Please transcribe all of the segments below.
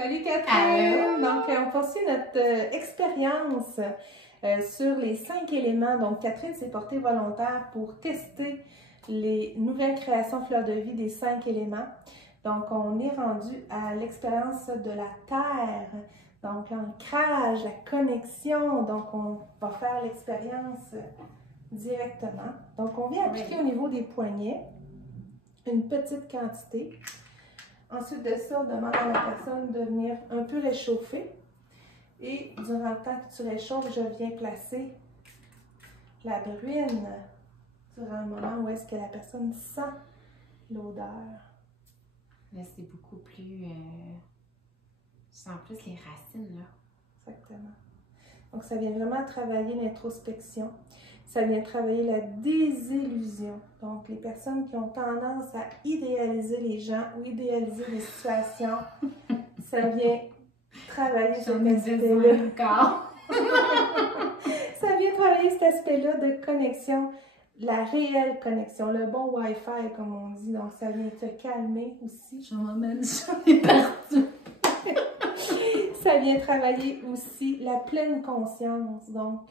Salut Catherine! Allô? Donc, on poursuit notre expérience sur les 5 éléments. Donc, Catherine s'est portée volontaire pour tester les nouvelles créations fleurs de vie des 5 éléments. Donc, on est rendu à l'expérience de la terre. Donc, l'ancrage, la connexion. Donc, on va faire l'expérience directement. Donc, on vient appliquer au niveau des poignets une petite quantité. Ensuite de ça, on demande à la personne de venir un peu réchauffer. Et durant le temps que tu réchauffes, je viens placer la bruine durant le moment où est-ce que la personne sent l'odeur. Là, c'est beaucoup plus... Je sens plus les racines, là. Exactement. Donc, ça vient vraiment travailler l'introspection. Ça vient travailler la désillusion. Donc, les personnes qui ont tendance à idéaliser les gens ou idéaliser les situations, ça vient travailler cet aspect-là. Ça vient travailler cet aspect-là de connexion, la réelle connexion, le bon Wi-Fi, comme on dit. Donc, ça vient te calmer aussi. Je m'emmène sur les partout. Ça vient travailler aussi la pleine conscience. Donc,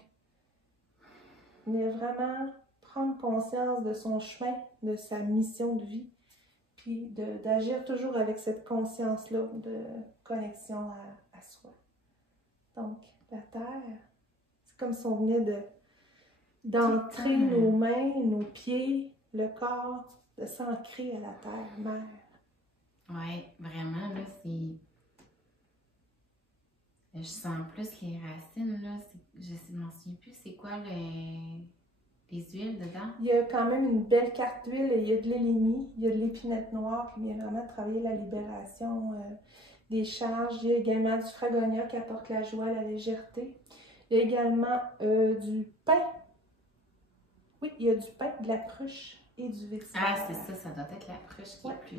venir vraiment prendre conscience de son chemin, de sa mission de vie, puis d'agir toujours avec cette conscience-là de connexion à soi. Donc, la terre, c'est comme si on venait d'entrer nos mains, nos pieds, le corps, de s'ancrer à la terre, mère. Oui, vraiment, là, c'est... Je sens plus les racines, là. Je ne m'en souviens plus, c'est quoi les huiles dedans? Il y a quand même une belle carte d'huile. Il y a de l'élémie, il y a de l'épinette noire qui vient vraiment travailler la libération des charges. Il y a également du fragonia qui apporte la joie, la légèreté. Il y a également du pain. Oui, il y a du pain, de la pruche et du vétiver. Ah, c'est ça, ça doit être la pruche qui est plus...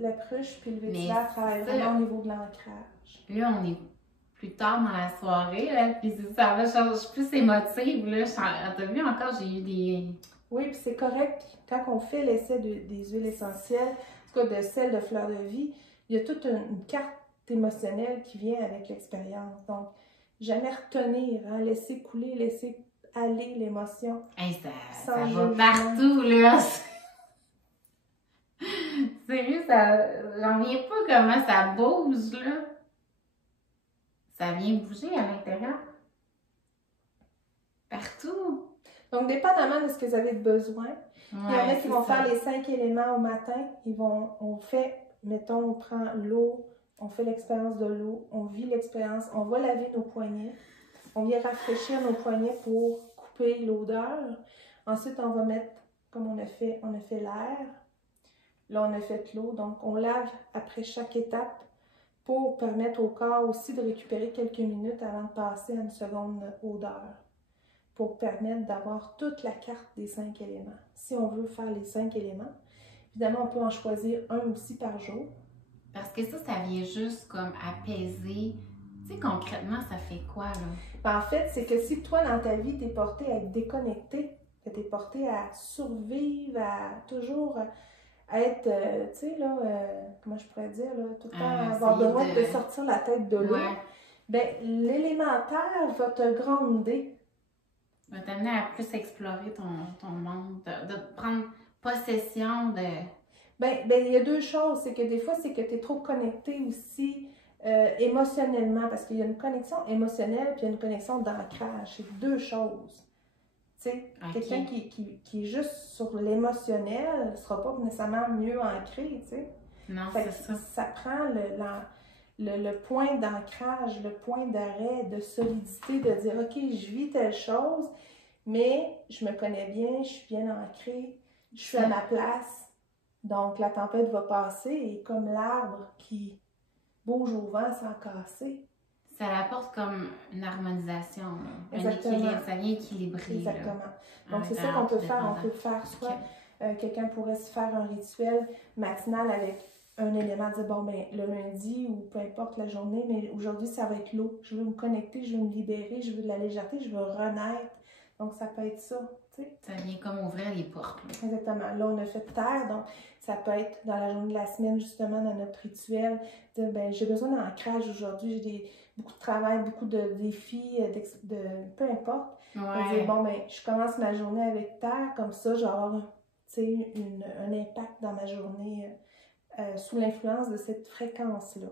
La pruche puis le vétiver travaillent vraiment au niveau de l'ancrage. Là, on est plus tard dans la soirée, là, puis ça va changer plus émotive, là. T'as vu encore, j'ai eu des... Oui, puis c'est correct. Quand on fait l'essai des huiles essentielles, en tout cas de sel de fleur de vie, il y a toute une carte émotionnelle qui vient avec l'expérience. Donc, jamais retenir, hein, laisser couler, laisser aller l'émotion. Hey, ça va partout, là! Sérieux, j'en viens pas comment ça bouge, là. Ça vient bouger à l'intérieur. Partout. Donc, dépendamment de ce que vous avez besoin, il y en a qui vont faire les 5 éléments au matin. On fait, mettons, on prend l'eau, on fait l'expérience de l'eau, on vit l'expérience, on va laver nos poignets, on vient rafraîchir nos poignets pour couper l'odeur. Ensuite, on va mettre, comme on a fait l'air. Là, on a fait l'eau. Donc, on lave après chaque étape pour permettre au corps aussi de récupérer quelques minutes avant de passer à une seconde odeur, pour permettre d'avoir toute la carte des 5 éléments. Si on veut faire les 5 éléments, évidemment, on peut en choisir un aussi par jour. Parce que ça vient juste comme apaiser. Tu sais, concrètement, ça fait quoi, là? Ben, en fait, c'est que si toi, dans ta vie, tu es porté à être déconnecté, que tu es porté à survivre, à toujours être, tu sais, là, comment je pourrais dire, là, tout le temps avoir besoin de sortir la tête de l'eau, bien, l'élémentaire va te gronder. Va t'amener à plus explorer ton monde, de prendre possession de... Bien, il y a deux choses. C'est que des fois, c'est que tu es trop connecté aussi émotionnellement, parce qu'il y a une connexion émotionnelle puis il y a une connexion d'ancrage. C'est deux choses. Tu sais, quelqu'un qui est juste sur l'émotionnel ne sera pas nécessairement mieux ancré, tu sais. Non, c'est ça. Ça prend le point d'ancrage, le point d'arrêt, de solidité, de dire, OK, je vis telle chose, mais je me connais bien, je suis bien ancrée, je suis à ma place. Donc, la tempête va passer et comme l'arbre qui bouge au vent sans casser. Ça apporte comme une harmonisation, un Exactement. équilibre, ça vient équilibrer. Exactement. Là, donc, c'est ça qu'on peut faire. On peut faire soit quelqu'un pourrait se faire un rituel matinal avec un élément, dire bon, ben le lundi ou peu importe la journée, mais aujourd'hui, ça va être l'eau. Je veux me connecter, je veux me libérer, je veux de la légèreté, je veux renaître. Donc, ça peut être ça, tu sais. Ça vient comme ouvrir les portes. Là. Exactement. Là, on a fait terre. Donc, Ça peut être dans la journée de la semaine, justement, dans notre rituel, de ben, j'ai besoin d'ancrage aujourd'hui, j'ai beaucoup de travail, beaucoup de défis, peu importe. Ouais. Dire, bon, ben, je commence ma journée avec terre, comme ça, je vais avoir un impact dans ma journée sous l'influence de cette fréquence-là.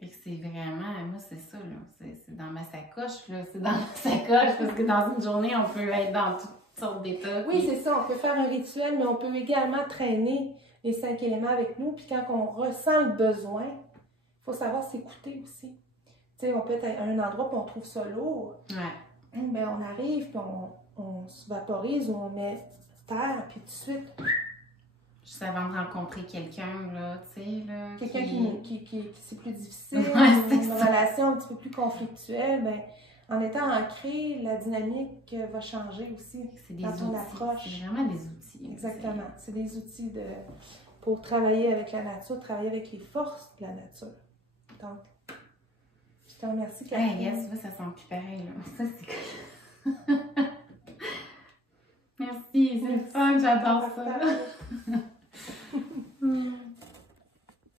Fait que c'est vraiment, moi c'est ça, là. C'est dans ma sacoche, là. C'est dans ma sacoche, parce que dans une journée, on peut être dans toutes sortes d'états. Oui, c'est ça, on peut faire un rituel, mais on peut également traîner les 5 éléments avec nous. Puis quand on ressent le besoin, il faut savoir s'écouter aussi. Tu sais, on peut être à un endroit puis on trouve ça lourd. Ouais. Ben, on arrive puis on se vaporise ou on met terre, puis tout de suite. Juste avant de rencontrer quelqu'un, là, tu sais, là. Quelqu'un qui c'est plus difficile, Ouais, une relation un petit peu plus conflictuelle, ben, en étant ancré, la dynamique va changer aussi dans ton approche. C'est vraiment des outils. Exactement. C'est des outils pour travailler avec la nature, travailler avec les forces de la nature. Donc, je te remercie, Catherine. Yes, tu vois, ça sent plus pareil, là. Ça, c'est Merci, c'est le fun, j'adore ça.